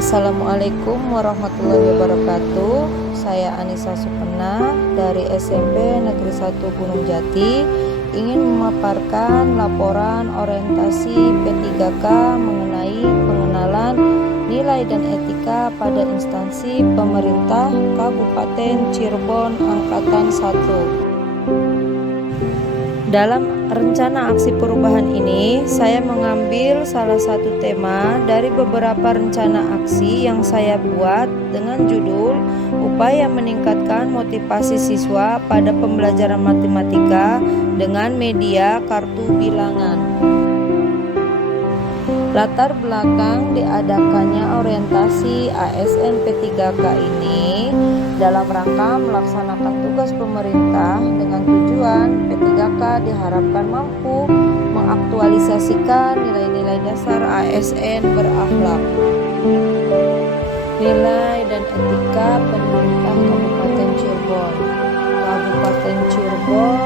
Assalamualaikum warahmatullahi wabarakatuh. Saya Anissa Supena dari SMP Negeri 1 Gunung Jati ingin memaparkan laporan orientasi P3K mengenai pengenalan nilai dan etika pada instansi pemerintah Kabupaten Cirebon Angkatan 1. Dalam rencana aksi perubahan ini, saya mengambil salah satu tema dari beberapa rencana aksi yang saya buat dengan judul Upaya Meningkatkan Motivasi Siswa pada Pembelajaran Matematika dengan Media Kartu Bilangan. Latar belakang diadakannya orientasi ASN P3K ini dalam rangka melaksanakan tugas pemerintah dengan tujuan P3K diharapkan mampu mengaktualisasikan nilai-nilai dasar ASN berakhlak, nilai dan etika pemerintah Kabupaten Cirebon. Kabupaten Cirebon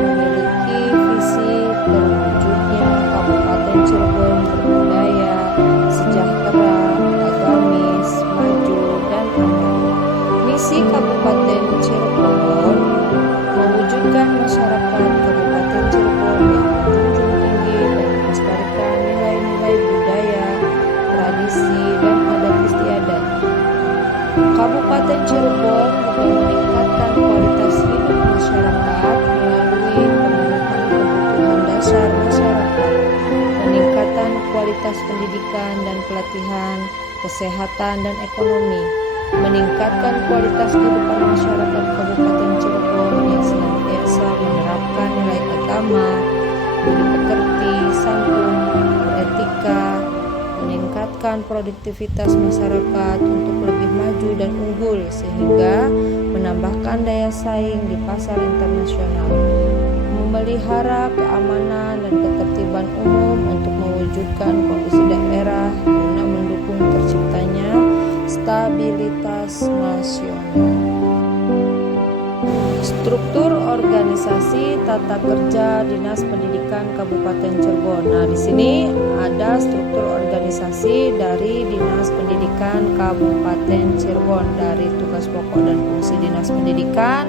memiliki visi terwujudnya Kabupaten Cirebon berbudaya, sejahtera, agamis, maju, dan aman. Misi Kabupaten Cirebon mewujudkan masyarakat Kabupaten Cirebon yang menjunjung tinggi dan melestarikan nilai-nilai budaya, tradisi, dan adat istiadat. Kabupaten Cirebon juga meningkatkan kualitas hidup masyarakat melalui pemenuhan kebutuhan dasar masyarakat, peningkatan kualitas pendidikan dan pelatihan, kesehatan dan ekonomi, meningkatkan kualitas kehidupan masyarakat Kabupaten Cirebon yang senantiasa menerapkan nilai agama, budi pekerti, santun, beretika, meningkatkan produktivitas masyarakat untuk lebih maju dan unggul sehingga menambahkan daya saing di pasar internasional, memelihara keamanan dan ketertiban umum untuk mewujudkan kondisi daerah guna mendukung terciptanya stabilitas nasional. Struktur organisasi tata kerja Dinas Pendidikan Kabupaten Cirebon. Nah, di sini ada struktur organisasi dari Dinas Pendidikan Kabupaten Cirebon dari tugas pokok dan fungsi Dinas Pendidikan,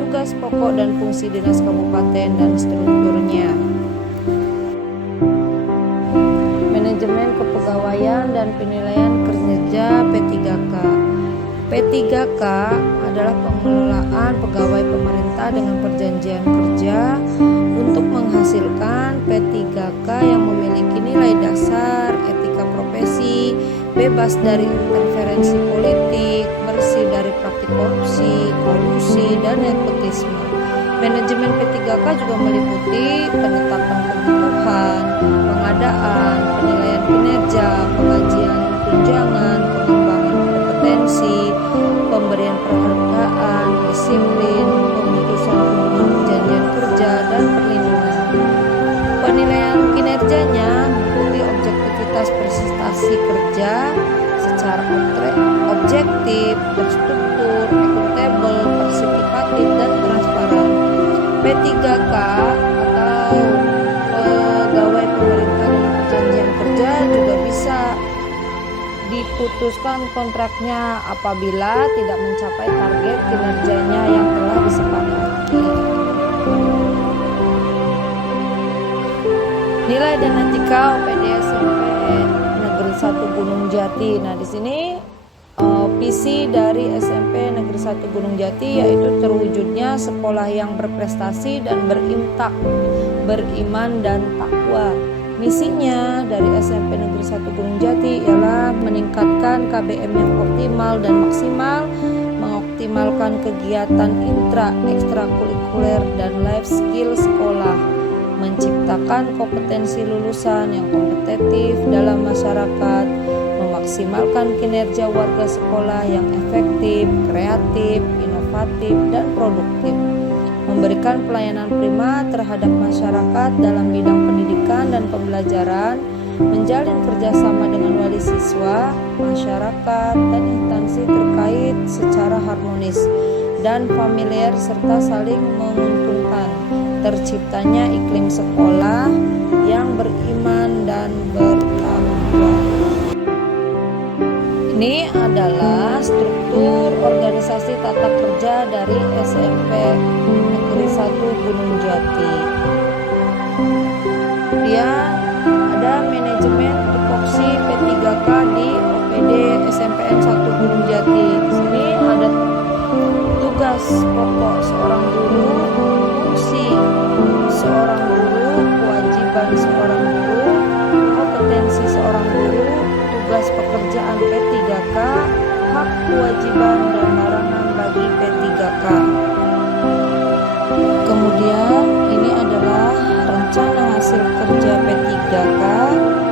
tugas pokok dan fungsi Dinas Kabupaten dan strukturnya. Manajemen kepegawaian dan penilaian kinerja P3K. P3K adalah pengelolaan pegawai pemerintah dengan perjanjian kerja untuk menghasilkan P3K yang memiliki nilai dasar, etika profesi, bebas dari interferensi politik, bersih dari praktik korupsi, kolusi, dan nepotisme. Manajemen P3K juga meliputi penetapan kebutuhan, pengadaan, penilaian kinerja, pengajian tunjangan, pengembangan kompetensi, pemberian penghargaan, disiplin, pemutusan hubungan perjanjian kerja, dan perlindungan. Penilaian kinerjanya meliputi objektivitas prestasi kerja secara objektif, terstruktur, akuntabel, partisipatif, dan transparan. P3K atau pegawai pemerintah dengan perjanjian kerja juga bisa diputuskan kontraknya apabila tidak mencapai target kinerjanya yang telah disepakati. Nilai dan etika OPD SMP Negeri 1 Gunung Jati. Nah, di sini visi dari SMP Negeri 1 Gunung Jati yaitu terwujudnya sekolah yang berprestasi dan berintak, beriman dan takwa. Misinya dari SMP Negeri 1 Gunung Jati ialah meningkatkan KBM yang optimal dan maksimal, mengoptimalkan kegiatan ekstrakurikuler dan life skill sekolah, menciptakan kompetensi lulusan yang kompetitif dalam masyarakat, memaksimalkan kinerja warga sekolah yang efektif, kreatif, inovatif, dan produktif, memberikan pelayanan prima terhadap masyarakat dalam bidang pendidikan dan pembelajaran, menjalin kerjasama dengan wali siswa, masyarakat, dan instansi terkait secara harmonis dan familiar serta saling menguntungkan, terciptanya iklim sekolah yang beriman dan bertakwa. Ini adalah struktur organisasi tata kerja dari SMP Negeri 1 Gunung Jati. Kemudian ada manajemen tupoksi P3K di OPD SMPN 1 Gunung Jati. Di sini ada tugas pokok seorang guru, fungsi seorang guru, kewajiban seorang guru, kompetensi seorang guru, tugas pekerjaan P3K, hak kewajiban dan larangan bagi P3K. Kemudian ini adalah rencana hasil kerja P3K,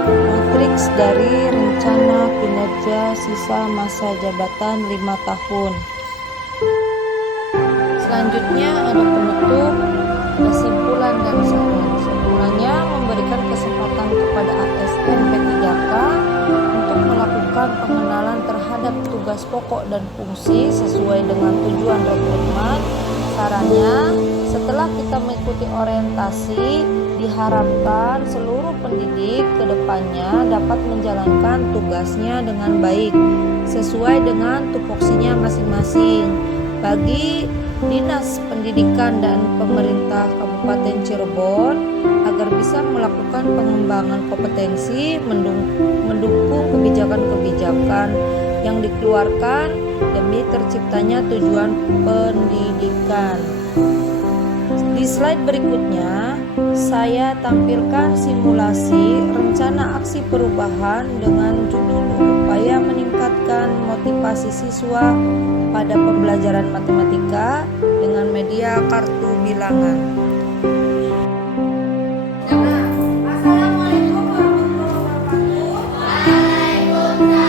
matriks dari rencana kinerja sisa masa jabatan 5 tahun. Selanjutnya ada penutup, kesimpulan dan saran. Kesimpulannya memberikan kesempatan kepada ASN P3K untuk melakukan pengenalan terhadap tugas pokok dan fungsi sesuai dengan tujuan rekrutmen. Sarannya, setelah kita mengikuti orientasi, diharapkan seluruh pendidik ke depannya dapat menjalankan tugasnya dengan baik sesuai dengan tupoksinya masing-masing. Bagi Dinas Pendidikan dan Pemerintah Kabupaten Cirebon agar bisa melakukan pengembangan kompetensi, mendukung kebijakan-kebijakan yang dikeluarkan demi terciptanya tujuan pendidikan. Di slide berikutnya, saya tampilkan simulasi rencana aksi perubahan dengan judul upaya meningkatkan motivasi siswa pada pembelajaran matematika dengan media kartu bilangan. Assalamualaikum warahmatullahi wabarakatuh.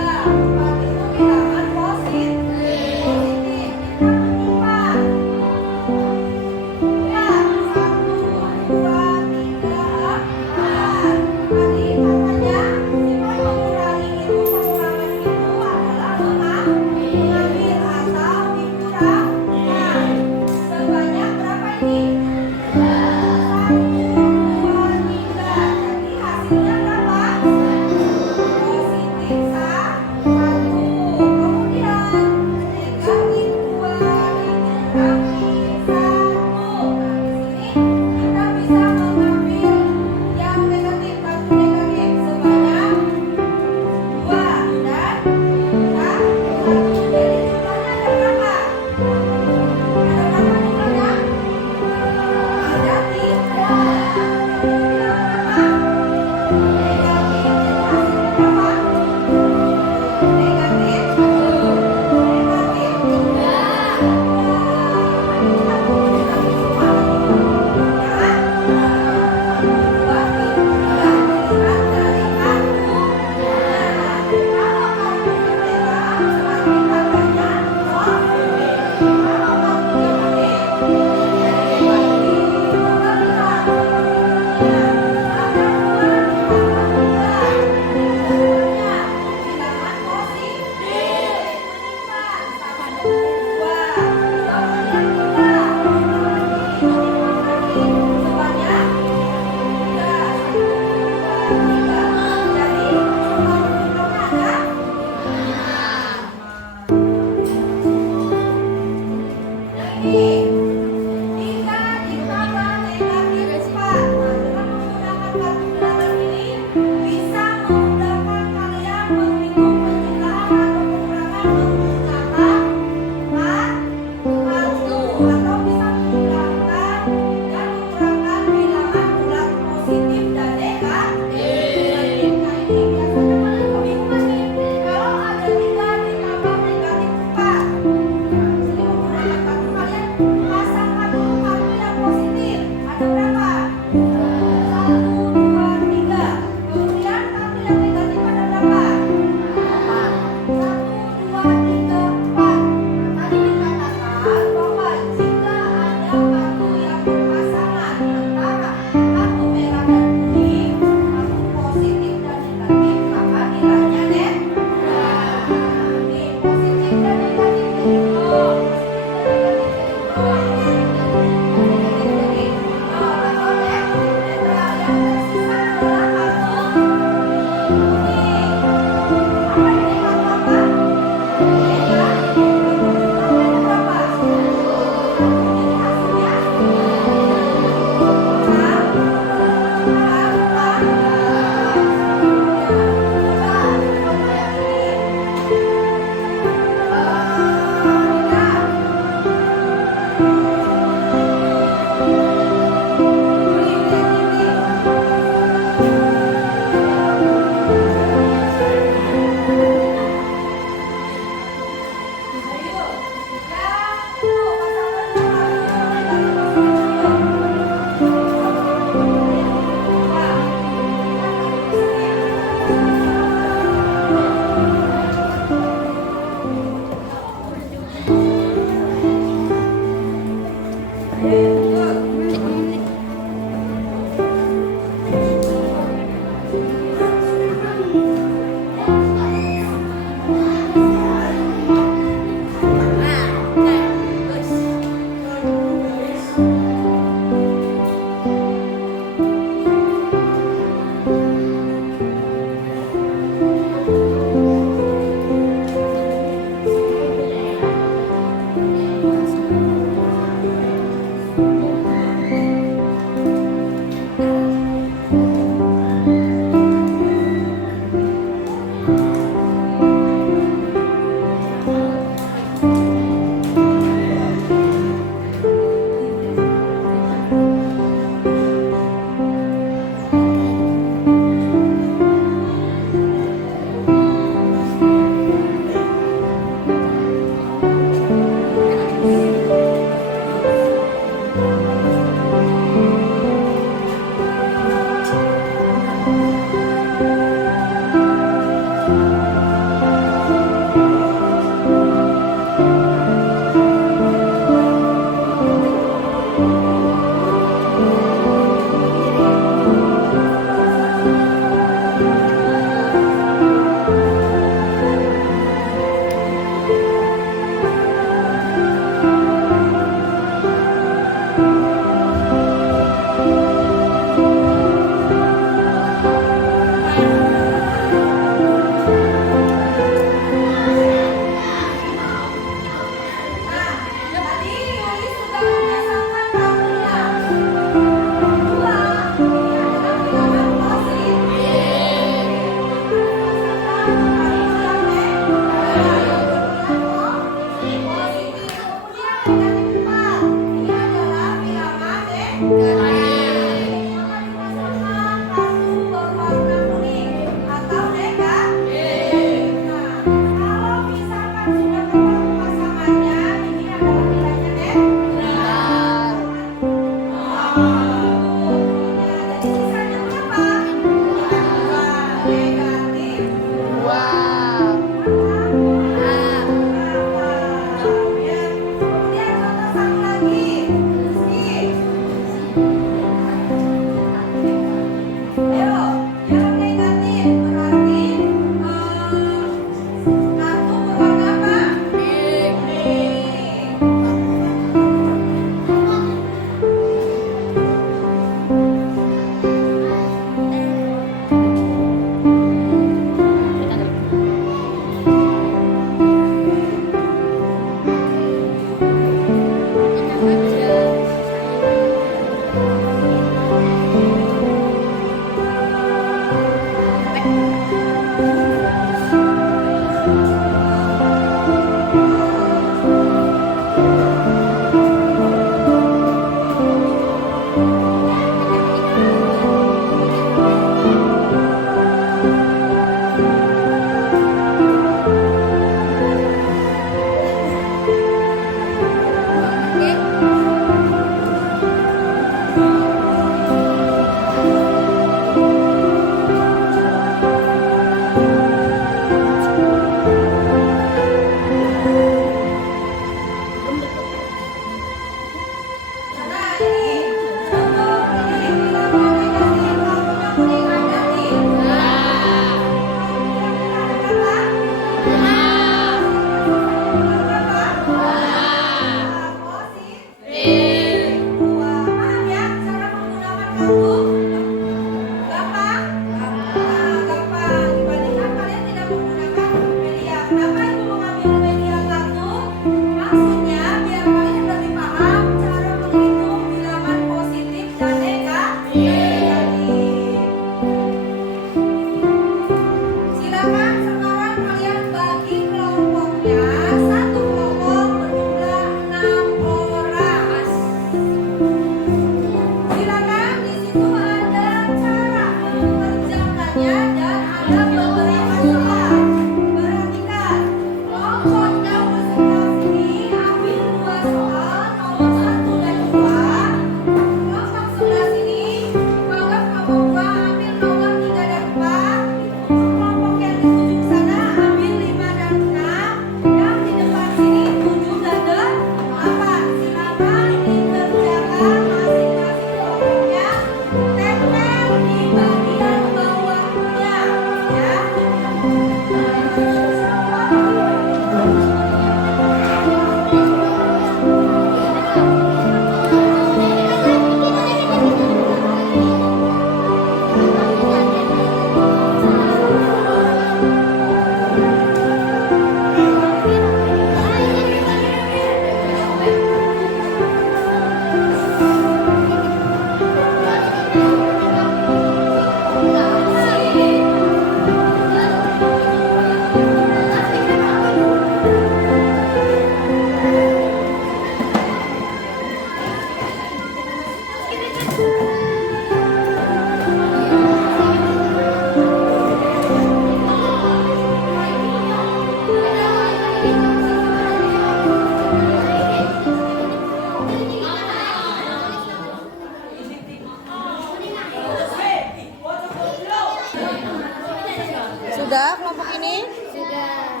Sudah kelompok ini? Sudah.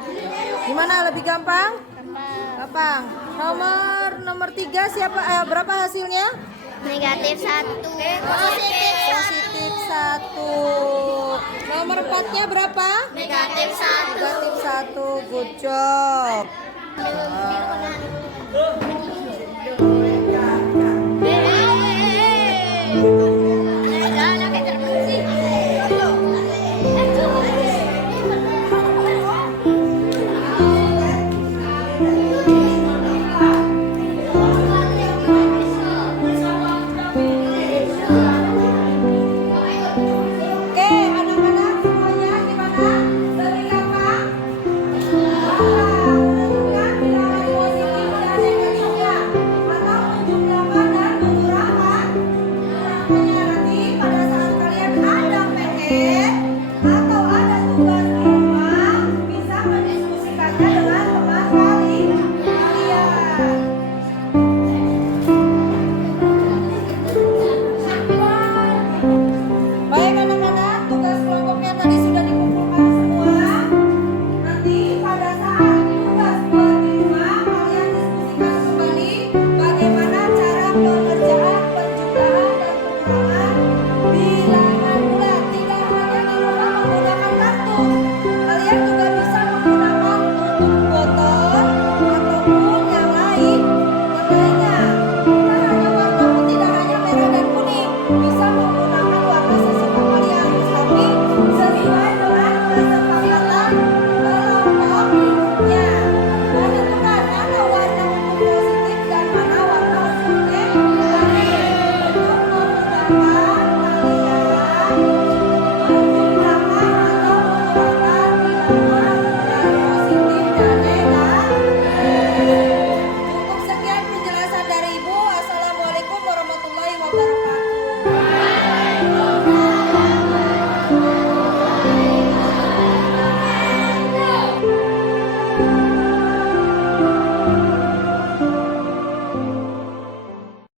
Gimana, lebih gampang? Gampang. Gampang. Nomor 3 siapa? Berapa hasilnya? Negatif 1. Positif 1. Nomor 4-nya berapa? Negatif 1. Negatif 1. Good job.